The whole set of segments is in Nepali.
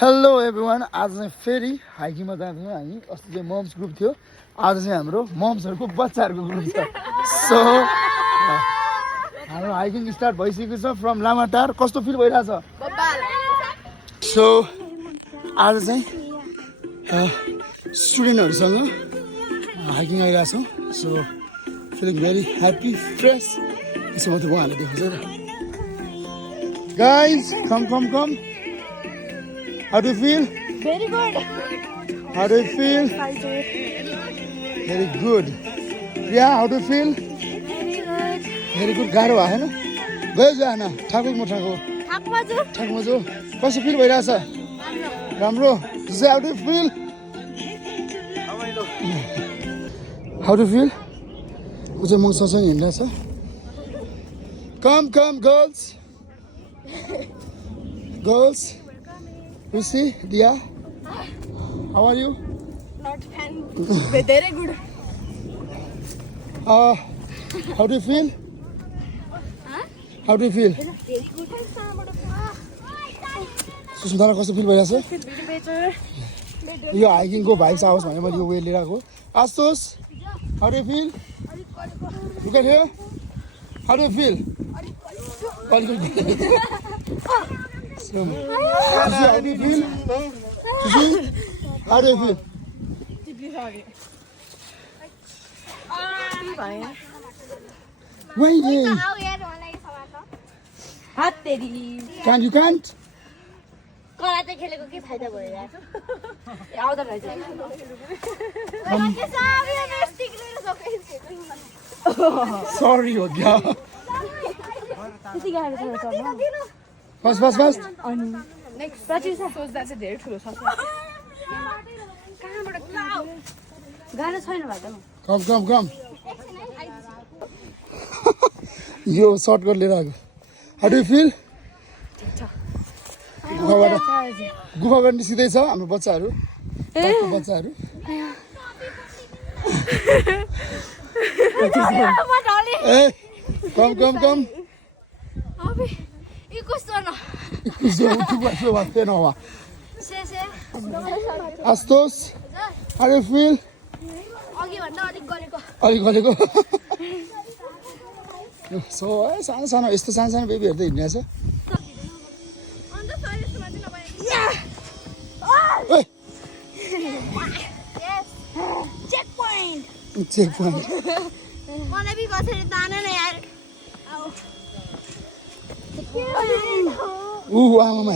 हेलो एभ्रिवान आज चाहिँ फेरि हाइकिङमा जान्छौँ हामी अस्ति चाहिँ मम्स ग्रुप थियो आज चाहिँ हाम्रो मम्सहरूको बच्चाहरूको ग्रुप छ सो हाम्रो हाइकिङ स्टार्ट भइसकेको छ फ्रम लामाटार कस्तो फिल भइरहेछ सो आज चाहिँ स्टुडेन्टहरूसँग हाइकिङ आइरहेछौँ so feeling very happy fresh यसो मात्रै उहाँहरूले देखाउँछ र guys come How do you feel? Very good. How do you feel? Very good. Priya, how do you feel? Very good. Very good. गाह्रो भयो हैन गयो जाना ठाकुर मोठाको ठाकुरमा जो कस्तो फिल भइरहेछ राम्रो जुसे how do you feel? How do you feel? उ चाहिँ मसँग हिँड्दैछ Come girls You see, Dia? How are you? Not fan. Very good. How do you feel? How do you feel? Very good. सुस्मितालाई कस्तो फिल भइरहेछ Very better. यो हाइकिङको भाइब्स आओस् भने मैले यो वे लिएर आएको आस्तोस How do you feel? Look at here. How do you feel? So, how do you feel? How do you feel? Wait. You can't? Karate खेलेको के फाइदा भयो यार आउँदा रहेछ Sorry हो गया त्यति गाह्रो छ चढ्न Fast. अनि नेक्स्ट पछि सोच्दा चाहिँ धेरै ठुलो छ कहाँबाट गाह्रो छैन भाइ Come. यो सर्टकट लिएर आएको How do you feel? गुफाबाट निस्किँदैछ हाम्रो बच्चाहरू बच्चाहरू Come. Astos, how do you feel? अलिक गरेको सो है सानो यस्तो सानो बेबीहरू त हिँड्नेछ चेक पोइन्ट मलाई भी कसरी ताने न यार आमामा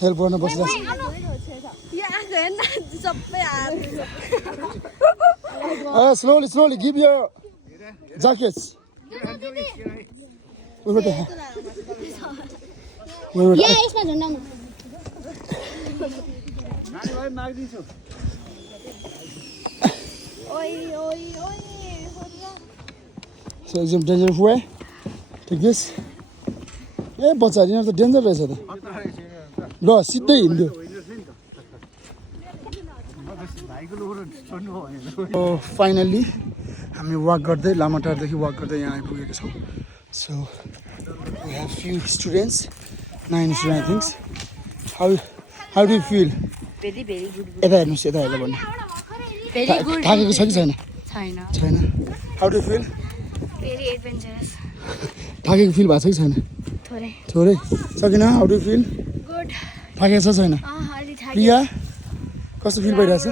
हेल्प गर्न बसिरहेको छ slowly give your jackets यसमा झुन्डाउनु So it's a dangerous way. Take this. बच्चा यिनीहरू त डेन्जर रहेछ त ल सिधै हिँड्यो फाइनल्ली हामी वाक गर्दै लामाटारदेखि वाक गर्दै यहाँ आइपुगेको छौँ so we have few students 9 student I thinks how do you feel very good यता हेर्नुहोस् यता हेरेर भन्नु थाकेको छ कि छैन how do you feel very adventurous थाकेको फिल भएको छ कि छैन थोरै सकिन how do you feel good थाकेको छ छैन प्रिया कस्तो फिल भइरहेछ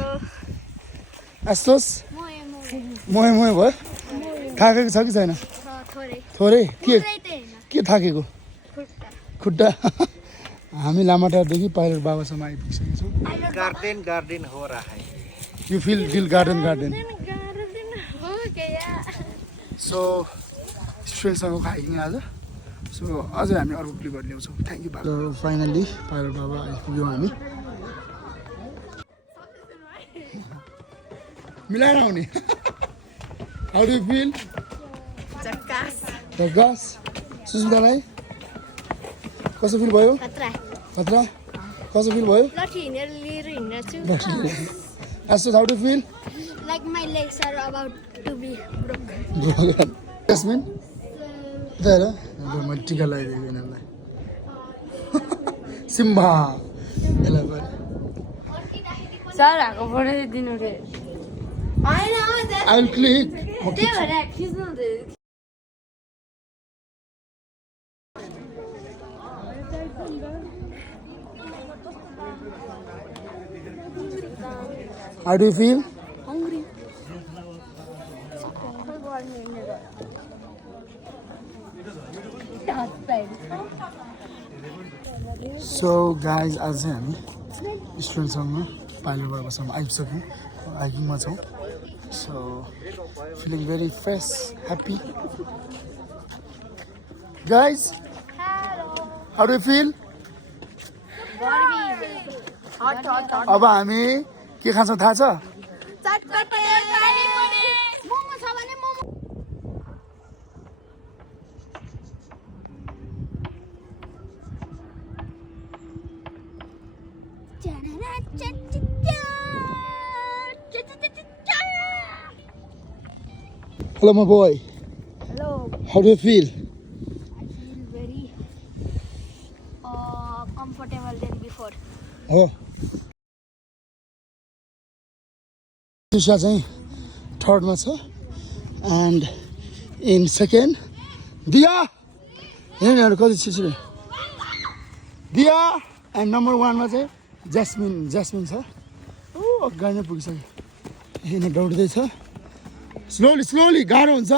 आस्तोस मोहे भयो थाकेको छ कि छैन थोरै के थाकेको खुट्टा हामी लामाटारदेखि पाइलट बाबासम्म आइपुगिसकेको छौँ गार्डन हो रहा है यु फिल गार्डन सो स्टुडेन्टसँग हाइकिङ आज सो अझै हामी अर्को क्लिपहरू ल्याउँछौँ थ्याङ्क यू फाइनल्ली पाइलट बाबा आइपुग्यौँ हामी मिलाएर आउने हाउ डु यु फिल झक्कास सुस्मितालाई कस्तो फिल भयो खतरा कस्तो फिल भयो Astos, how do you feel? Like my legs are about to be broken. Jasmine? There, मैले टिका लगाइदिएको यिनीहरूलाई Simba 11 सर आको फोटो दिनु रे हैन I will click त्यही भएर खिच्नु हुँदै How do you feel? hungry So guys, आज चाहिँ हामी स्टुडेन्टसँग PilotBabaसँग आइसक्यौँ हाइकिङमा छौँ So feeling very fresh, happy Guys, how do you feel? अब हामी के खान्छौँ थाहा छ? मोमो छ भने momo Hello my boy. Hello. How do you feel? I feel very comfortable than before. Oh. Tisha चाहिँ थर्डमा छ and in second Dia यहाँ कति छिटो Dia and number 1 मा चाहिँ Jasmine छ अगाडि नै पुगिसक्यो यहाँ दौड्दै छ slowly गाह्रो हुन्छ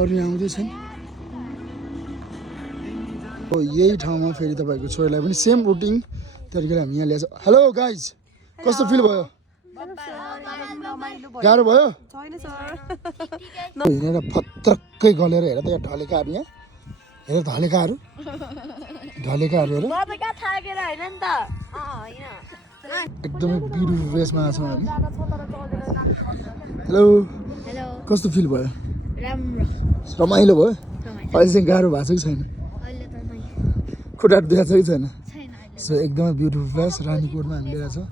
अरु यहाँ आउँदैछन् हो यही ठाउँमा फेरि तपाईको छोरीलाई पनि सेम रुटिन तरिकाले हामी यहाँ ल्याछ हेलो गाइज कस्तो फिल भयो गाह्रो भयो छैन सर हेरेर फत्रक्कै गलेर हेर त यहाँ ढलेकाहरु यहाँ हेर ढलेकाहरु हेर म त का थाकेर हैन नि त हैन एकदमै ब्युटिफुल प्लेसमा छौँ हामी हेलो हेलो कस्तो फिल भयो राम्रो रमाइलो भयो अहिले चाहिँ गाह्रो भएको छ कि छैन अहिले त नै खुट्टा दुखेको छ कि छैन छैन सो एकदमै ब्युटिफुल प्लेस रानीकोटमा हामी लिएर छौँ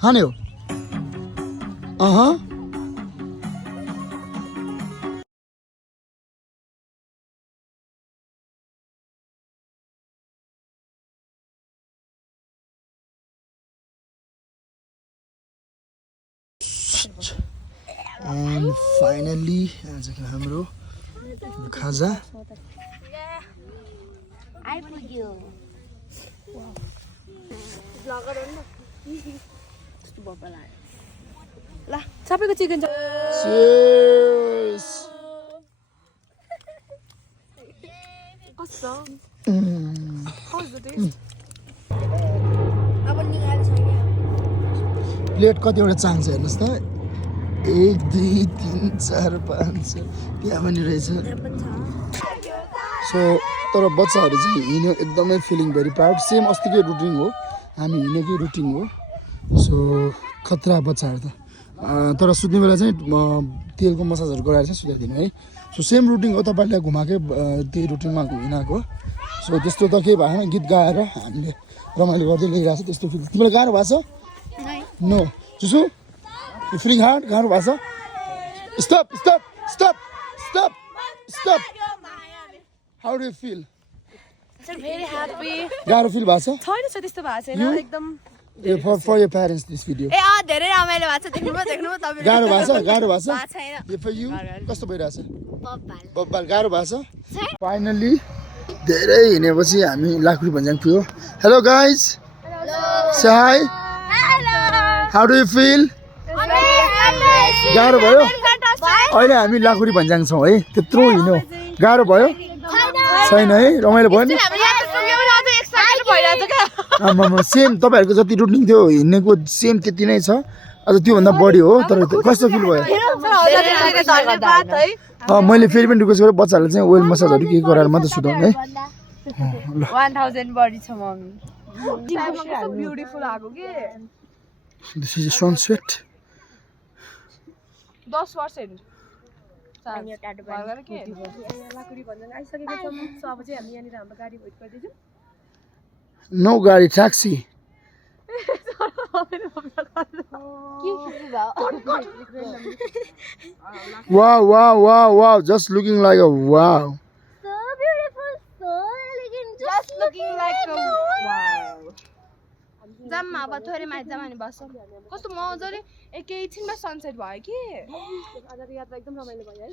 खाने हो And finally आजको हाम्रो खाजा आइपुग्यो ब्लगर हो नि त्यस्तो बब्बल आयो ल सबैको चिकन छ Cheers कस्तो How is the taste? अब निकाल छैन प्लेट कतिवटा चाहन्छ हेर्नुस् त 1 2 3 4 5 त्यहाँ पनि रहेछ सो तर बच्चाहरु चाहिँ हिँड्यो एकदमै फिलिङ भेरी प्राउड सेम अस्तिकै रुटिन हो हामी हिँडेकै रुटिन हो सो खतरा बच्चाहरु त तर सुत्ने बेला चाहिँ तेलको मसाजहरु गराएर चाहिँ सुताइदिनु है सो सेम रुटिन हो तपाईहरुले घुमाकै त्यही रुटिनमा हिँडाको सो त्यस्तो त केही भएन गीत गाएर हामीले रमाइलो गर्दै ल्याइरहेछ त्यस्तो फिल तिमीलाई गाह्रो भएको छ नो जुसु You feeling hard? गाह्रो भएको छ Stop How do you feel? very happy गाह्रो फिल भएको छ छैन छ त्यस्तो भएको छैन एकदम for your parents this video ए धेरै रमाइलो भएको छ देख्नु तपाईहरु गाह्रो भएको छ छैन for you कस्तो भइरहेछ बब्बाल बब्बाल गाह्रो भएको छ फाइनली धेरै हिँडेपछि हामी लाकुरी भन्ज्याङ पुग्यो hello guys say hi how do you feel गाह्रो भयो अहिले हामी लाकुरी भन्ज्याङ छौँ है त्यत्रो हिँड्यो गाह्रो भयो छैन है रमाइलो भयो नि आमामा सेम तपाईहरुको जति रुटिन थियो हिँड्नेको सेम त्यति नै छ अझ त्योभन्दा बढी हो तर कस्तो फिल भयो मैले फेरि पनि रिक्वेस्ट गरेँ बच्चाहरूले चाहिँ ओइल मसाजहरू के गराएर मात्रै सुताउनु है 1000 बडी छ मम्मी ब्युटिफुल आको के दिस इज सनसेट 10 वर्ष हेर्नु लाकुरी भन्ज्याङ आइसकेको छ सो अब चाहिँ हामी यहाँनिर हाम्रो गाडी वेट गर्दैछौँ No gari, taxi. Wow, wow, wow, wow. Just looking like a wow. So beautiful, so elegant, Just looking like a wow. जम्मा अब थोरै माथि जाम अनि बस्छौँ कस्तो मजाले एकैछिनमा सनसेट भयो कि आजको यात्रा एकदम रमाइलो भयो है